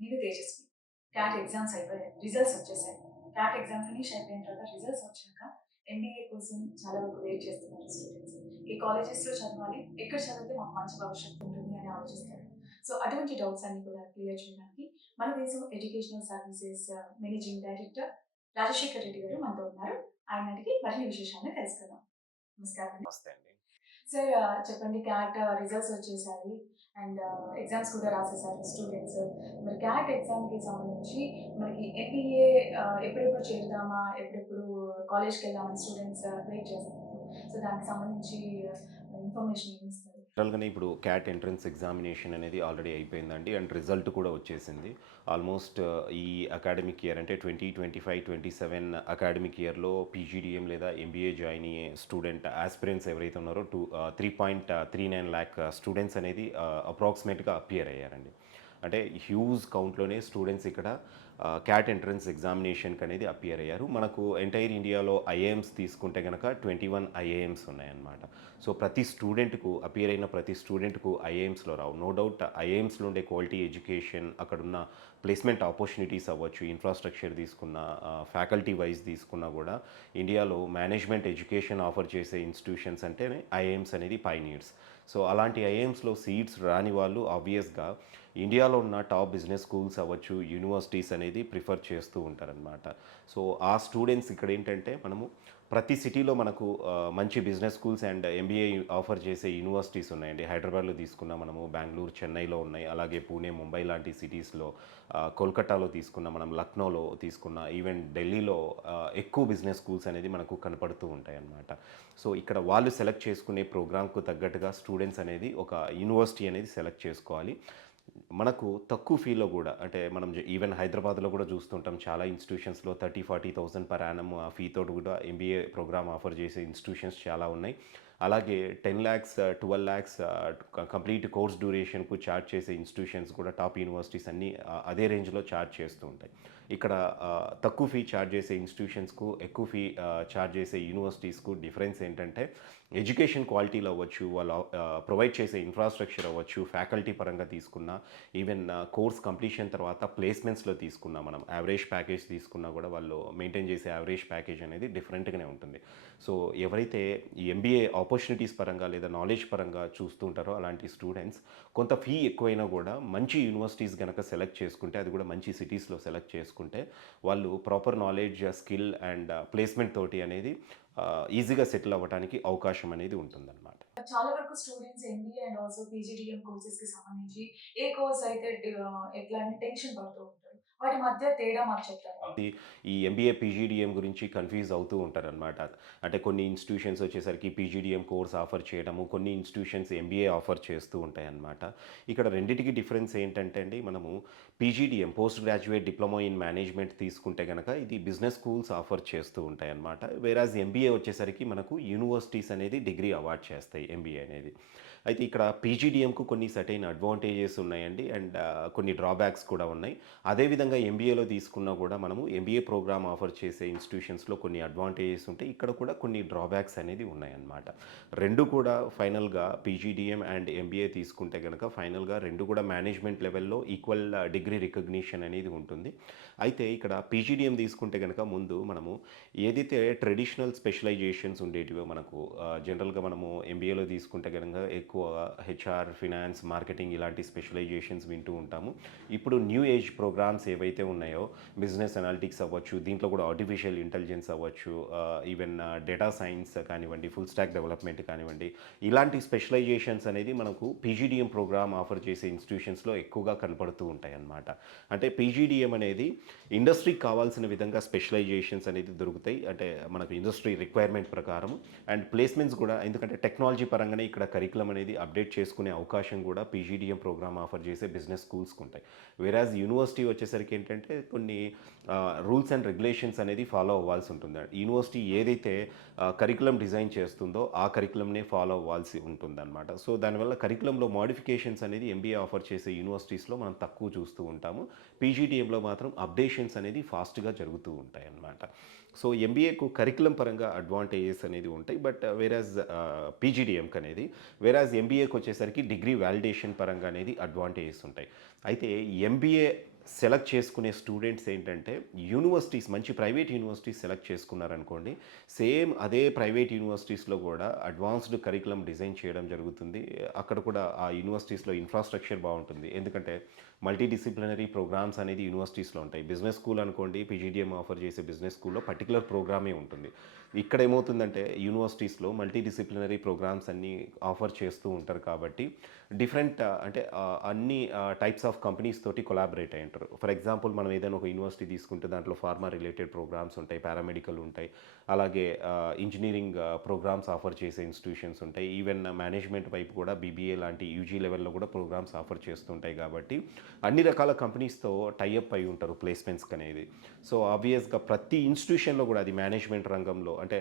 నేను Tejaswi. Cat exams అయిపోయాయి. Results వచ్చేసాయి. క్యాట్ ఎగ్జామ్ ఫినిష్ అయిపోయిన తర్వాత రిజల్ట్స్ వచ్చాక ఎంబీఏ కోసం చాలా వరకు వెయిట్ చేస్తున్నారు స్టూడెంట్స్. ఏ కాలేజెస్‌లో చదవాలి? ఎక్కడ చదివితే మాకు మంచి భవిష్యత్తు ఉంటుంది అని ఆలోచిస్తారు. సో, అటువంటి డౌట్స్ అన్ని కూడా క్లియర్ చేయడానికి మన దేశం educational services managing director Rajasekhar Reddy గారు మనతో ఉన్నారు. ఆయన అడిగి మరిన్ని విశేషాలను తెలుసుకుందాం. నమస్కారం అండి. నమస్తే అండి. సార్ చెప్పండి క్యాట్ రిజల్ట్స్ వచ్చేసాయి అండ్ ఎగ్జామ్స్ కూడా రాసేసారు స్టూడెంట్స్. మరి క్యాట్ ఎగ్జామ్‌కి సంబంధించి మనకి ఎంబీఏ ఎప్పుడెప్పుడు చేరుదామా? ఎప్పుడెప్పుడు కాలేజ్‌కెళ్దామని స్టూడెంట్స్ వెయిట్ చేస్తున్నారు. సో, దానికి సంబంధించి ఇన్ఫర్మేషన్ ఏమిస్తారు? జనరల్‌గానే ఇప్పుడు క్యాట్ ఎంట్రన్స్ ఎగ్జామినేషన్ అనేది ఆల్రెడీ అయిపోయిందండి. అండ్ రిజల్ట్ కూడా వచ్చేసింది. ఆల్మోస్ట్ ఈ అకాడమిక్ ఇయర్ అంటే 2025, 27 అకాడమిక్ ఇయర్‌లో పీజీడీఎం లేదా ఎంబీఏ జాయిన్ అయ్యే స్టూడెంట్ యాస్పిరెంట్స్ ఎవరైతే ఉన్నారో 3.39 లాక్ స్టూడెంట్స్ అనేది అప్రాక్సిమేట్‌గా అపియర్ అయ్యారండి. అంటే హ్యూజ్ కౌంట్‌లోనే స్టూడెంట్స్ ఇక్కడ క్యాట్ ఎంట్రన్స్ ఎగ్జామినేషన్‌కి అనేది అపియర్ అయ్యారు. మనకు ఎంటైర్ ఇండియాలో ఐఏఎమ్స్ తీసుకుంటే గనక 21 ఐఏఎమ్స్ ఉన్నాయన్నమాట. సో, ప్రతి స్టూడెంట్‌కు అపియర్ అయిన ప్రతి స్టూడెంట్‌కు ఐఏఎమ్స్‌లో రావు. నో డౌట్ ఐఏఎమ్స్‌లో ఉండే క్వాలిటీ ఎడ్యుకేషన్, అక్కడున్న ప్లేస్‌మెంట్ ఆపర్చునిటీస్ అవ్వచ్చు, ఇన్‌ఫ్రాస్ట్రక్చర్ తీసుకున్న, ఫ్యాకల్టీ వైస్ తీసుకున్నా కూడా ఇండియాలో మేనేజ్మెంట్ ఎడ్యుకేషన్ ఆఫర్ చేసే ఇన్‌స్టిట్యూషన్స్ అంటేనే ఐఏఎమ్స్ అనేది పైనీర్స్. సో, అలాంటి ఐఏఎమ్స్‌లో సీట్స్ రాని వాళ్ళు ఆబ్వియస్‌గా ఇండియాలో ఉన్న టాప్ బిజినెస్ స్కూల్స్ అవ్వచ్చు, యూనివర్సిటీస్ అనేది ప్రిఫర్ చేస్తూ ఉంటారనమాట. సో, ఆ స్టూడెంట్స్ ఇక్కడేంటంటే మనము ప్రతి సిటీలో మనకు మంచి business schools and MBA offer చేసే యూనివర్సిటీస్ ఉన్నాయండి. హైదరాబాద్‌లో తీసుకున్నా మనము, బెంగుళూరు, చెన్నైలో ఉన్నాయి. అలాగే పూణే, ముంబై లాంటి సిటీస్‌లో, కోల్కతాలో తీసుకున్నా, మనం లక్నోలో తీసుకున్నా, ఈవెన్ ఢిల్లీలో ఎక్కువ బిజినెస్ స్కూల్స్ అనేది మనకు కనపడుతూ ఉంటాయన్నమాట. సో, ఇక్కడ వాళ్ళు సెలెక్ట్ చేసుకునే ప్రోగ్రామ్‌కు తగ్గట్టుగా స్టూడెంట్స్ అనేది ఒక యూనివర్సిటీ అనేది సెలెక్ట్ చేసుకోవాలి. మనకు తక్కువ ఫీలో గూడా అంటే మనం ఈవెన్ హైదరాబాద్‌లో గూడా చూస్తుంటాం. చాలా ఇన్‌స్టిట్యూషన్స్‌లో 30,000, 40,000 పర్ యానమ్ ఆ ఫీతోటి గూడా ఎంబీఏ ప్రోగ్రామ్ ఆఫర్ చేసే ఇన్‌స్టిట్యూషన్స్ చాలా ఉన్నాయి. అలాగే 10,00,000, 12,00,000 కంప్లీట్ కోర్స్ డ్యూరేషన్‌కు చార్జ్ చేసే ఇన్‌స్టిట్యూషన్స్ కూడా టాప్ యూనివర్సిటీస్ అన్నీ అదే రేంజ్‌లో చార్జ్ చేస్తూ ఉంటాయి. ఇక్కడ తక్కువ ఫీ చార్జ్ చేసే ఇన్‌స్టిట్యూషన్స్‌కు, ఎక్కువ ఫీ చార్జ్ చేసే యూనివర్సిటీస్‌కు డిఫరెన్స్ ఏంటంటే ఎడ్యుకేషన్ క్వాలిటీలో అవ్వచ్చు, వాళ్ళు ప్రొవైడ్ చేసే ఇన్‌ఫ్రాస్ట్రక్చర్ అవ్వచ్చు, ఫ్యాకల్టీ పరంగా తీసుకున్నా, ఈవెన్ కోర్స్ కంప్లీషన్ తర్వాత ప్లేస్‌మెంట్స్‌లో తీసుకున్నా, మనం యావరేజ్ ప్యాకేజ్ తీసుకున్నా కూడా వాళ్ళు మెయింటైన్ చేసే యావరేజ్ ప్యాకేజ్ అనేది డిఫరెంట్‌గానే ఉంటుంది. సో, ఎవరైతే ఈ ఎంబీఏ ఆపర్చునిటీస్ పరంగా లేదా నాలెడ్జ్ పరంగా చూస్తూ ఉంటారో అలాంటి స్టూడెంట్స్ కొంత ఫీ ఎక్కువైనా కూడా మంచి యూనివర్సిటీస్ గనక సెలెక్ట్ చేసుకుంటే, అది కూడా మంచి సిటీస్‌లో సెలెక్ట్ చేసుకుంటే, వాళ్ళు proper knowledge, skill and placement తోటి అనేది ఈజీగా సెటిల్ అవ్వటానికి అవకాశం అనేది ఉంటుందన్నమాట. చాలా వరకు students MBA and also PGDM కోర్సెస్‌కి సంబంధించి ఏ కోర్స్ అయితే ఎట్లా అని టెన్షన్ పడుతూ ఉంటారు. వాటి మధ్య తేడా మాకు చెప్తారా? ఈ ఈ ఎంబీఏ, పీజీడీఎం గురించి కన్‌ఫ్యూజ్ అవుతూ ఉంటారనమాట. అంటే కొన్ని ఇన్‌స్టిట్యూషన్స్ వచ్చేసరికి పీజీడీఎం కోర్స్ ఆఫర్ చేయడము, కొన్ని ఇన్‌స్టిట్యూషన్స్ ఎంబీఏ ఆఫర్ చేస్తూ ఉంటాయన్నమాట. ఇక్కడ రెండిటికి డిఫరెన్స్ ఏంటంటే అండి, మనము PGDM post graduate diploma in management తీసుకుంటే గనక ఇది బిజినెస్ స్కూల్స్ ఆఫర్ చేస్తూ ఉంటాయన్నమాట. వేరాజ్ ఎంబీఏ వచ్చేసరికి మనకు యూనివర్సిటీస్ అనేది డిగ్రీ అవార్డ్ చేస్తాయి ఎంబీఏ అనేది. అయితే ఇక్కడ పీజీడీఎంకు కొన్ని సర్టెయిన్ అడ్వాంటేజెస్ ఉన్నాయండి. అండ్ కొన్ని డ్రాబ్యాక్స్ కూడా ఉన్నాయి. అదేవిధంగా ఎంబీఏలో తీసుకున్నా కూడా మనము ఎంబీఏ ప్రోగ్రామ్ ఆఫర్ చేసే ఇన్‌స్టిట్యూషన్స్‌లో కొన్ని అడ్వాంటేజెస్ ఉంటాయి. ఇక్కడ కూడా కొన్ని డ్రాబ్యాక్స్ అనేది ఉన్నాయన్నమాట. 2 కూడా ఫైనల్‌గా పీజీడీఎం అండ్ ఎంబీఏ తీసుకుంటే గనక ఫైనల్‌గా 2 కూడా మేనేజ్మెంట్ లెవెల్‌లో ఈక్వల్ డిగ్రీ రికగ్నిషన్ అనేది ఉంటుంది. అయితే ఇక్కడ పీజీడీఎం తీసుకుంటే గనక ముందు మనము ఏదైతే ట్రెడిషనల్ స్పెషలైజేషన్స్ ఉండేటివో మనకు జనరల్‌గా మనము ఎంబీఏలో తీసుకుంటే గనక ఎక్కువ హెచ్ఆర్, ఫినాన్స్, మార్కెటింగ్ ఇలాంటి స్పెషలైజేషన్స్ వింటూ ఉంటాము. ఇప్పుడు న్యూ ఏజ్ ప్రోగ్రామ్స్ ఏవైతే ఉన్నాయో బిజినెస్ అనాలిటిక్స్ అవ్వచ్చు, దీంట్లో కూడా ఆర్టిఫిషియల్ ఇంటెలిజెన్స్ అవ్వచ్చు, ఈవెన్ డేటా సైన్స్ కానివ్వండి, ఫుల్ స్టాక్ డెవలప్మెంట్ కానివ్వండి, ఇలాంటి స్పెషలైజేషన్స్ అనేది మనకు పీజీడీఎం ప్రోగ్రామ్ ఆఫర్ చేసే ఇన్‌స్టిట్యూషన్స్‌లో ఎక్కువగా కనపడుతూ ఉంటాయన్నమాట. అంటే పీజీడీఎం అనేది ఇండస్ట్రీకి కావాల్సిన విధంగా స్పెషలైజేషన్స్ అనేది దొరుకుతాయి. అంటే మనకు ఇండస్ట్రీ రిక్వైర్మెంట్ ప్రకారం అండ్ ప్లేస్‌మెంట్స్ కూడా, ఎందుకంటే టెక్నాలజీ పరంగానే ఇక్కడ కరికులం అనేది అప్డేట్ చేసుకునే అవకాశం కూడా పీజీడీఎం ప్రోగ్రామ్ ఆఫర్ చేసే బిజినెస్ స్కూల్స్‌కి ఉంటాయి. వేరాజ్ యూనివర్సిటీ వచ్చేసరికి ఏంటంటే కొన్ని రూల్స్ అండ్ రెగ్యులేషన్స్ అనేది ఫాలో అవ్వాల్సి ఉంటుంది. యూనివర్సిటీ ఏదైతే కరికులం డిజైన్ చేస్తుందో ఆ కరికులంనే ఫాలో అవ్వాల్సి ఉంటుందన్నమాట. సో, దానివల్ల కరికులంలో మోడిఫికేషన్స్ అనేది ఎంబీఏ ఆఫర్ చేసే యూనివర్సిటీస్‌లో మనం తక్కువ చూస్తూ ఉంటాము. పీజీడీఎంలో మాత్రం అప్డేషన్స్ అనేది ఫాస్ట్‌గా జరుగుతూ ఉంటాయన్నమాట. సో, ఎంబీఏకు కరికులం పరంగా అడ్వాంటేజెస్ అనేది ఉంటాయి. బట్ వేరాజ్ పీజీడీఎంకి అనేది, వేరాజ్ ఎంబీఏకి వచ్చేసరికి డిగ్రీ వాలిడేషన్ పరంగా అనేది అడ్వాంటేజెస్ ఉంటాయి. అయితే ఎంబీఏ సెలెక్ట్ చేసుకునే స్టూడెంట్స్ ఏంటంటే యూనివర్సిటీస్ మంచి ప్రైవేట్ యూనివర్సిటీస్ సెలెక్ట్ చేసుకున్నారనుకోండి, సేమ్ అదే ప్రైవేట్ యూనివర్సిటీస్‌లో కూడా అడ్వాన్స్డ్ కరికులం డిజైన్ చేయడం జరుగుతుంది. అక్కడ కూడా ఆ యూనివర్సిటీస్‌లో ఇన్‌ఫ్రాస్ట్రక్చర్ బావుంటుంది. ఎందుకంటే మల్టీ డిసిప్లినరీ ప్రోగ్రామ్స్ అనేది యూనివర్సిటీస్‌లో ఉంటాయి. బిజినెస్ స్కూల్ అనుకోండి, పీజీడీఎం ఆఫర్ చేసే బిజినెస్ స్కూల్‌లో పర్టిక్యులర్ ప్రోగ్రామే ఉంటుంది. ఇక్కడ ఏమవుతుందంటే యూనివర్సిటీస్‌లో మల్టీ డిసిప్లినరీ ప్రోగ్రామ్స్ అన్నీ ఆఫర్ చేస్తూ ఉంటారు కాబట్టి డిఫరెంట్ అంటే అన్ని టైప్స్ ఆఫ్ కంపెనీస్ తోటి కొలాబరేట్ అయ్యి ఉంటారు. ఫర్ ఎగ్జాంపుల్ మనం ఏదైనా ఒక యూనివర్సిటీ తీసుకుంటే దాంట్లో ఫార్మా రిలేటెడ్ ప్రోగ్రామ్స్ ఉంటాయి, పారామెడికల్ ఉంటాయి, అలాగే ఇంజనీరింగ్ ప్రోగ్రామ్స్ ఆఫర్ చేసే ఇన్స్టిట్యూషన్స్ ఉంటాయి. ఈవెన్ మేనేజ్మెంట్ వైపు కూడా బీబీఏ లాంటి యూజీ లెవెల్‌లో కూడా ప్రోగ్రామ్స్ ఆఫర్ చేస్తుంటాయి కాబట్టి అన్ని రకాల కంపెనీస్‌తో టై అప్ అయి ఉంటారు ప్లేస్‌మెంట్స్‌కి అనేది. సో ఆబ్వియస్‌గా ప్రతి ఇన్స్టిట్యూషన్‌లో కూడా అది మేనేజ్మెంట్ రంగంలో అంటే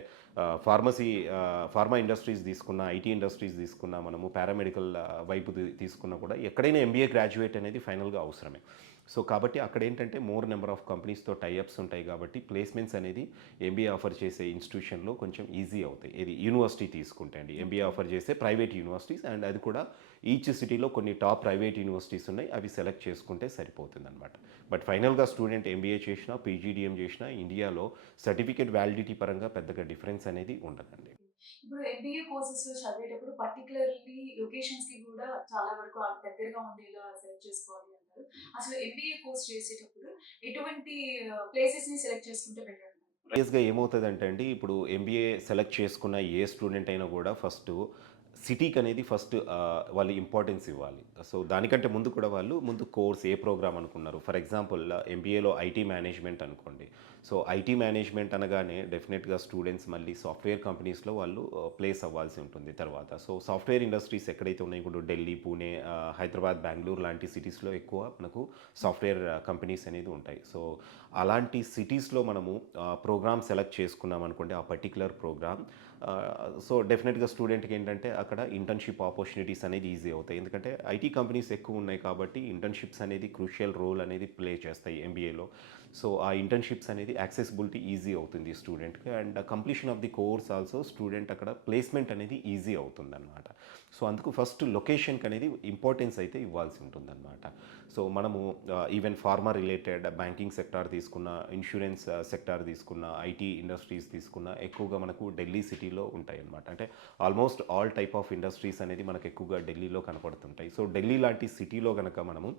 ఫార్మసీ ఫార్మా ఇండస్ట్రీస్ తీసుకున్నా, ఐటీ ఇండస్ట్రీస్ తీసుకున్నా, మనము పారామెడికల్ వైపు తీసుకున్నా కూడా ఎక్కడైనా ఎంబీఏ గ్రాడ్యుయేట్ అనేది ఫైనల్‌గా అవసరమే. సో కాబట్టి అక్కడేంటంటే మోర్ నెంబర్ ఆఫ్ కంపెనీస్‌తో టై అప్స్ ఉంటాయి కాబట్టి ప్లేస్‌మెంట్స్ అనేది ఎంబీఏ ఆఫర్ చేసే ఇన్‌స్టిట్యూషన్‌లో కొంచెం ఈజీ అవుతాయి. ఇది యూనివర్సిటీ తీసుకుంటే అండి. ఎంబీఏ ఆఫర్ చేసే ప్రైవేట్ యూనివర్సిటీస్ అండ్ అది కూడా ఈచ్ సిటీలో కొన్ని టాప్ ప్రైవేట్ యూనివర్సిటీస్ ఉన్నాయి. అవి సెలెక్ట్ చేసుకుంటే సరిపోతుందనమాట. బట్ ఫైనల్‌గా స్టూడెంట్ ఎంబీఏ చేసినా, పీజీడీఎం చేసినా ఇండియాలో సర్టిఫికేట్ వ్యాలిడిటీ పరంగా పెద్దగా డిఫరెన్స్ అనేది ఉండదండి. ఇప్పుడు ఎంబీఏ కోర్సెస్‌లో చదివేటప్పుడు పర్టిక్యులర్‌లీ లొకేషన్స్‌కి కూడా చాలా వరకు దగ్గరగా ఉండేలా సెలెక్ట్ చేసుకోవాలి అంటారు. అసలు ఎంబీఏ కోర్స్ చేసేటప్పుడు ఎటువంటి ప్లేసెస్‌ని సెలెక్ట్ చేసుకుంటే బెటర్ అంటారు? ప్రీవియస్‌గా ఏమవుతదంటే అండి, ఇప్పుడు ఎంబీఏ సెలెక్ట్ చేసుకున్న ఏ స్టూడెంట్ అయినా గూడా సిటీకనేది వాళ్ళు ఇంపార్టెన్స్ ఇవ్వాలి. సో, దానికంటే ముందు కూడా వాళ్ళు ముందు కోర్స్ ఏ ప్రోగ్రామ్ అనుకున్నారు. ఫర్ ఎగ్జాంపుల్ ఎంబీఏలో ఐటీ మేనేజ్మెంట్ అనుకోండి. సో, ఐటీ మేనేజ్మెంట్ అనగానే డెఫినిట్‌గా స్టూడెంట్స్ మళ్ళీ సాఫ్ట్‌వేర్ కంపెనీస్‌లో వాళ్ళు ప్లేస్ అవ్వాల్సి ఉంటుంది తర్వాత. సో, సాఫ్ట్‌వేర్ ఇండస్ట్రీస్ ఎక్కడైతే ఉన్నాయో ఇప్పుడు ఢిల్లీ, పూణే, హైదరాబాద్, బెంగుళూరు లాంటి సిటీస్‌లో ఎక్కువ మనకు సాఫ్ట్‌వేర్ కంపెనీస్ అనేది ఉంటాయి. సో, అలాంటి సిటీస్‌లో మనము ప్రోగ్రామ్ సెలెక్ట్ చేసుకున్నామనుకోండి ఆ పర్టిక్యులర్ ప్రోగ్రామ్. సో, డెఫినిట్‌గా స్టూడెంట్‌కి ఏంటంటే అక్కడ ఇంటర్న్‌షిప్ ఆపర్చునిటీస్ అనేది ఈజీ అవుతాయి. ఎందుకంటే ఐటీ కంపెనీస్ ఎక్కువ ఉన్నాయి కాబట్టి ఇంటర్న్‌షిప్స్ అనేది క్రూషియల్ రోల్ అనేది ప్లే చేస్తాయి ఎంబీఏలో. సో, ఆ ఇంటర్న్‌షిప్స్ అనేది యాక్సెసిబిలిటీ ఈజీ అవుతుంది స్టూడెంట్‌కి and completion of the course also student అక్కడ ప్లేస్‌మెంట్ అనేది ఈజీ అవుతుందనమాట. సో, అందుకు ఫస్ట్ లొకేషన్‌కి అనేది ఇంపార్టెన్స్ అయితే ఇవ్వాల్సి ఉంటుందనమాట. సో, మనము even pharma related banking sector తీసుకున్న, ఇన్స్యూరెన్స్ సెక్టార్ తీసుకున్న, ఐటీ ఇండస్ట్రీస్ తీసుకున్న ఎక్కువగా మనకు ఢిల్లీ సిటీలో ఉంటాయన్నమాట. అంటే almost all type of industries అనేది మనకు ఎక్కువగా ఢిల్లీలో కనపడుతుంటాయి. సో, ఢిల్లీ లాంటి సిటీలో గనక మనము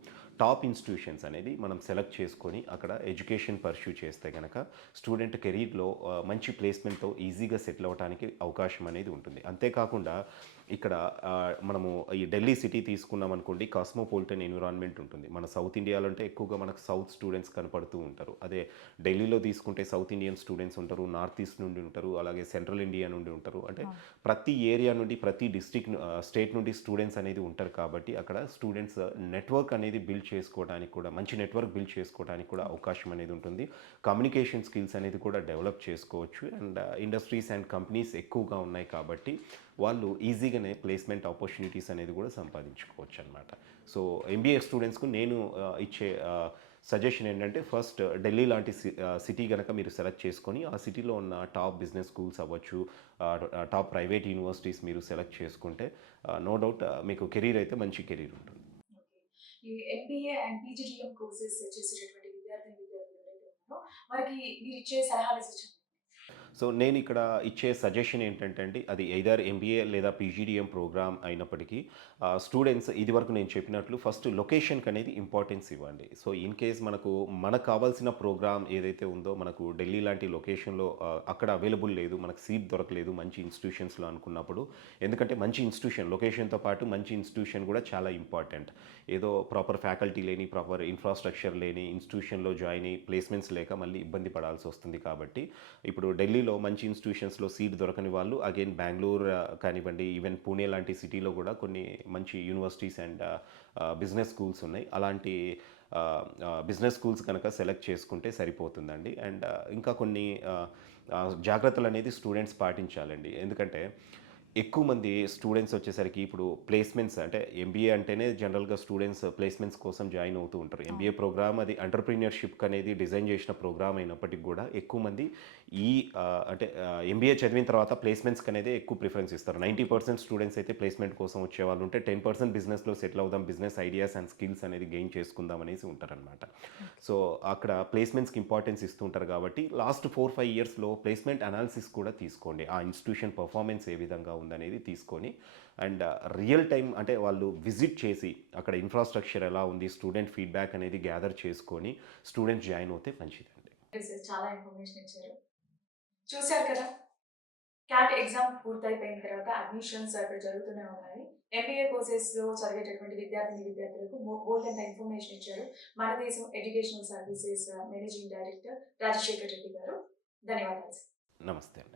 టాప్ ఇన్స్టిట్యూషన్స్ అనేది మనం సెలెక్ట్ చేసుకొని అక్కడ ఎడ్యుకేషన్ పర్స్యూ చేస్తే గనక స్టూడెంట్ కెరీర్‌లో మంచి ప్లేస్‌మెంట్‌తో ఈజీగా సెటిల్ అవ్వటానికి అవకాశం అనేది ఉంటుంది. అంతేకాకుండా ఇక్కడ మనము ఈ ఢిల్లీ సిటీ తీసుకున్నామనుకోండి కాస్మోపాలిటన్ ఎన్విరాన్మెంట్ ఉంటుంది. మన సౌత్ ఇండియాలో అంటే ఎక్కువగా మనకు సౌత్ స్టూడెంట్స్ కనపడుతూ ఉంటారు. అదే ఢిల్లీలో తీసుకుంటే సౌత్ ఇండియన్ స్టూడెంట్స్ ఉంటారు, నార్త్ ఈస్ట్ నుండి ఉంటారు, అలాగే సెంట్రల్ ఇండియా నుండి ఉంటారు. అంటే అవును. ప్రతి ఏరియా నుండి, ప్రతి స్టేట్ నుండి స్టూడెంట్స్ అనేది ఉంటారు కాబట్టి అక్కడ స్టూడెంట్స్ నెట్వర్క్ అనేది బిల్డ్ చేసుకోవడానికి కూడా మంచి నెట్వర్క్ బిల్డ్ చేసుకోవడానికి కూడా అవకాశం అనేది ఉంటుంది. కమ్యూనికేషన్ స్కిల్స్ అనేది కూడా డెవలప్ చేసుకోవచ్చు అండ్ ఇండస్ట్రీస్ అండ్ కంపెనీస్ ఎక్కువగా ఉన్నాయి కాబట్టి వాళ్ళు ఈజీగానే ప్లేస్‌మెంట్ ఆపర్చునిటీస్ అనేది కూడా సంపాదించుకోవచ్చనమాట. సో, ఎంబీఏ స్టూడెంట్స్‌కు నేను ఇచ్చే సజెషన్ ఏంటంటే ఫస్ట్ ఢిల్లీ లాంటి సిటీ గనక మీరు సెలెక్ట్ చేసుకొని, ఆ సిటీలో ఉన్న టాప్ బిజినెస్ స్కూల్స్ అవ్వచ్చు, టాప్ ప్రైవేట్ యూనివర్సిటీస్ మీరు సెలెక్ట్ చేసుకుంటే నో డౌట్ మీకు కెరీర్ అయితే మంచి కెరీర్ ఉంటుంది. ఓకే. ఈ ఎంబీఏ అండ్ పీజీడీఎం కోర్సెస్ చేసేటటువంటి విద్యార్థులు ఎవరైతే ఉన్నారో వారికి మీరిచ్చే సలహాలు, సూచనలు? సో, నేనిక్కడ ఇచ్చే సజెషన్ ఏంటంటే అండి, అది ఎయిదర్ ఎంబీఏ లేదా పీజీడీఎం ప్రోగ్రామ్ అయినప్పటికీ స్టూడెంట్స్ ఇదివరకు నేను చెప్పినట్లు ఫస్ట్ లొకేషన్‌కి అనేది ఇంపార్టెన్స్ ఇవ్వండి. సో, ఇన్ కేస్ మనకు కావాల్సిన ప్రోగ్రామ్ ఏదైతే ఉందో మనకు ఢిల్లీ లాంటి లొకేషన్‌లో అక్కడ అవైలబుల్ లేదు, మనకు సీట్ దొరకలేదు మంచి ఇన్‌స్టిట్యూషన్స్‌లో అనుకున్నప్పుడు ఎందుకంటే మంచి ఇన్‌స్టిట్యూషన్ లొకేషన్‌తో పాటు మంచి ఇన్‌స్టిట్యూషన్ కూడా చాలా ఇంపార్టెంట్. ఏదో ప్రాపర్ ఫ్యాకల్టీ లేని, ప్రాపర్ ఇన్‌ఫ్రాస్ట్రక్చర్ లేని ఇన్‌స్టిట్యూషన్‌లో జాయిన్ అయ్యి ప్లేస్‌మెంట్స్ లేక మళ్ళీ ఇబ్బంది పడాల్సొస్తుంది కాబట్టి ఇప్పుడు ఢిల్లీలో మంచి ఇన్స్టిట్యూషన్స్‌లో సీట్ దొరకని వాళ్ళు అగైన్ బెంగుళూరు కానివ్వండి, ఈవెన్ పూణే లాంటి సిటీలో కూడా కొన్ని మంచి యూనివర్సిటీస్ అండ్ బిజినెస్ స్కూల్స్ ఉన్నాయి. అలాంటి బిజినెస్ స్కూల్స్ కనుక సెలెక్ట్ చేసుకుంటే సరిపోతుందండి. అండ్ ఇంకా కొన్ని జాగ్రత్తలనేది స్టూడెంట్స్ పాటించాలండి. ఎందుకంటే ఎక్కువ మంది స్టూడెంట్స్ వచ్చేసరికి ఇప్పుడు ప్లేస్మెంట్స్ అంటే ఎంబీఏ అంటేనే జనరల్‌గా స్టూడెంట్స్ ప్లేస్మెంట్స్ కోసం జాయిన్ అవుతూ ఉంటారు. ఎంబీఏ అవును. ప్రోగ్రామ్ అది ఎంటర్‌ప్రెన్యూర్‌షిప్ అనేది డిజైన్ చేసిన ప్రోగ్రామ్ అయినప్పటికి గూడా ఎక్కువ మంది ఈ ఎంబీఏ చదివిన తర్వాత ప్లేస్మెంట్స్‌కి అనేది ఎక్కువ ప్రిఫరెన్స్ ఇస్తారు. ఓకే. 90% స్టూడెంట్స్ అయితే ప్లేస్మెంట్ కోసం వచ్చేవాళ్ళు ఉంటే 10% బిజినెస్‌లో సెటిల్ అవుదాం, బిజినెస్ ఐడియాస్ అండ్ స్కిల్స్ అనేది గెయిన్ చేసుకుందాం అనేసి ఉంటారనమాట. ఓకే. సో, అక్కడ ప్లేస్మెంట్స్‌కి ఇంపార్టెన్స్ ఇస్తూ ఉంటారు కాబట్టి లాస్ట్ 4, 5 ఇయర్స్‌లో ప్లేస్మెంట్ అనాలిసిస్ కూడా తీసుకోండి. ఆ ఇన్‌స్టిట్యూషన్ పర్ఫార్మెన్స్ ఏ విధంగా ఉందనేది తీసుకొని అండ్ రియల్ టైమ్ అంటే వాళ్ళు విజిట్ చేసి అక్కడ ఇన్‌ఫ్రాస్ట్రక్చర్ ఎలా ఉంది, స్టూడెంట్ ఫీడ్‌బ్యాక్ అనేది గ్యాదర్ చేసుకొని స్టూడెంట్స్ జాయిన్ అవుతే మంచిదండి. యెస్. యెస్. చాలా ఇన్ఫర్మేషన్ ఇచ్చారు. చూసారు కదా! క్యాట్ ఎగ్జామ్ పూర్తయిపోయిన తర్వాత అడ్మిషన్స్ ఇప్పుడు జరుగుతూనే ఉన్నాయి. ఎంబీఏ కోర్సెస్‌లో చదివేటటువంటి విద్యార్థులకు బోలెడంత ఇన్ఫర్మేషన్ ఇచ్చారు. మన దేశం educational services managing director Rajasekhar Reddy గారు. ధన్యవాదాలు. నమస్తే అండి.